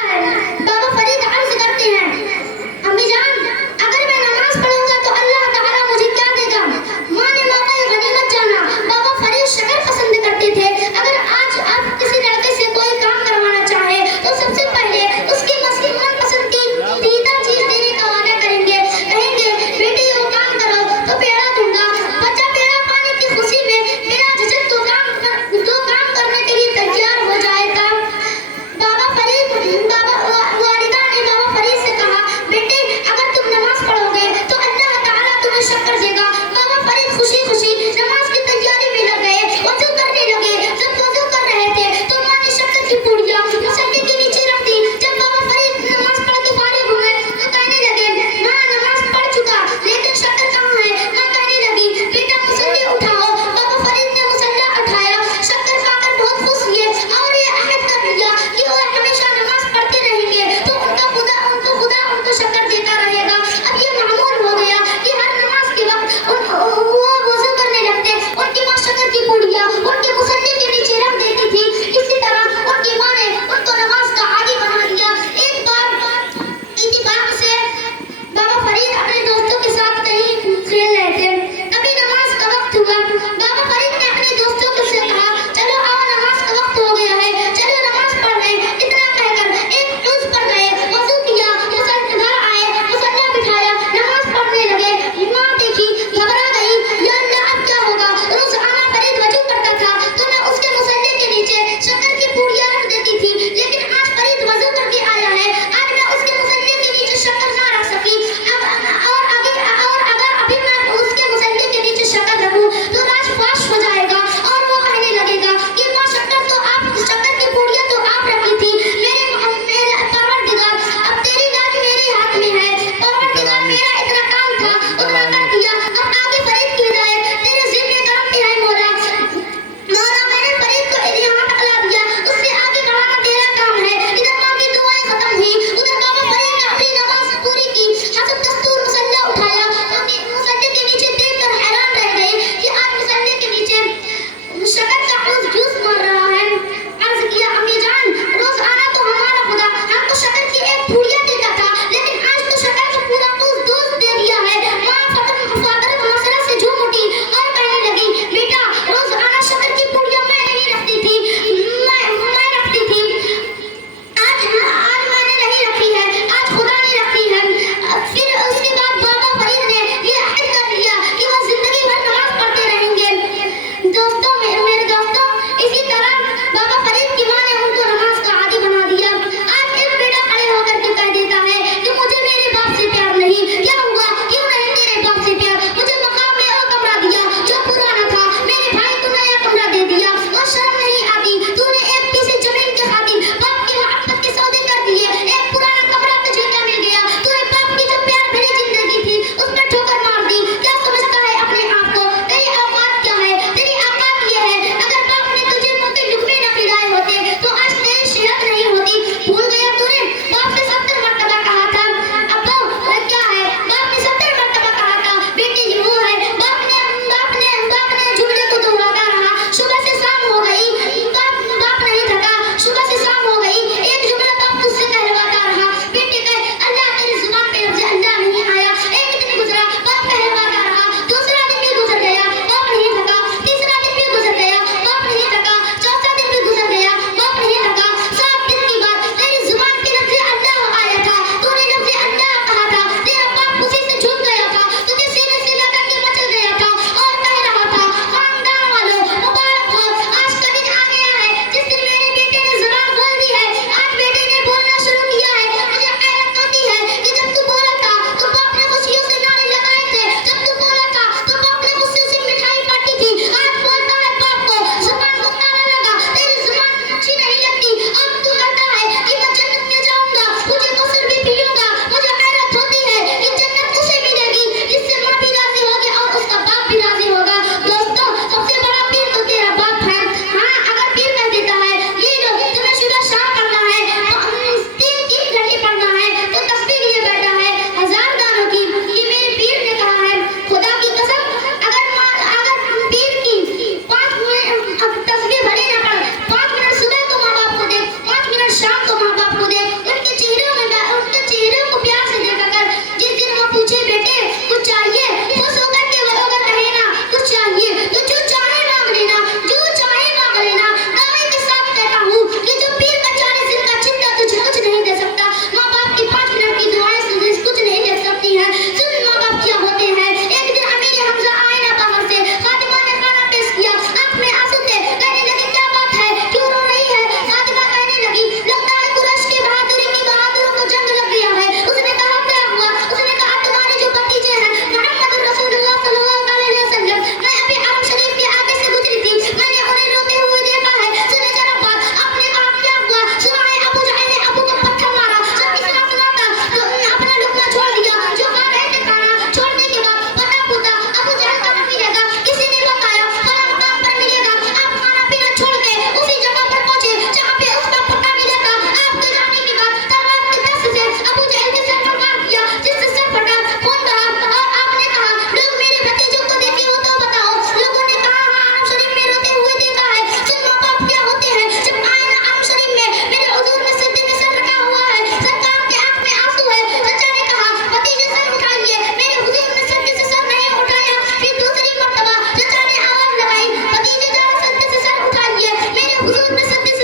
बाबा फरीद अर्ज करते हैं, अम्मी जान, अगर मैं नमाज पढ़ूंगा तो अल्लाह ताला मुझे क्या देगा? माँ ने मौका गनीमत जाना। बाबा फरीद शक्र पसंद करते थे। अगर आज आप किसी लड़के से कोई काम करवाना चाहे तो सबसे पहले उसकी मनपसंद की दीदा चीज देने का वादा करेंगे। कहेंगे बेटे ये काम करो तो पेड़ा दूंगा। बच्चा पेड़ा पाने की खुशी में मेरा झिझक दो काम करने के लिए तैयार हो जाएगा। बाबा फरीद बाबा में सत्य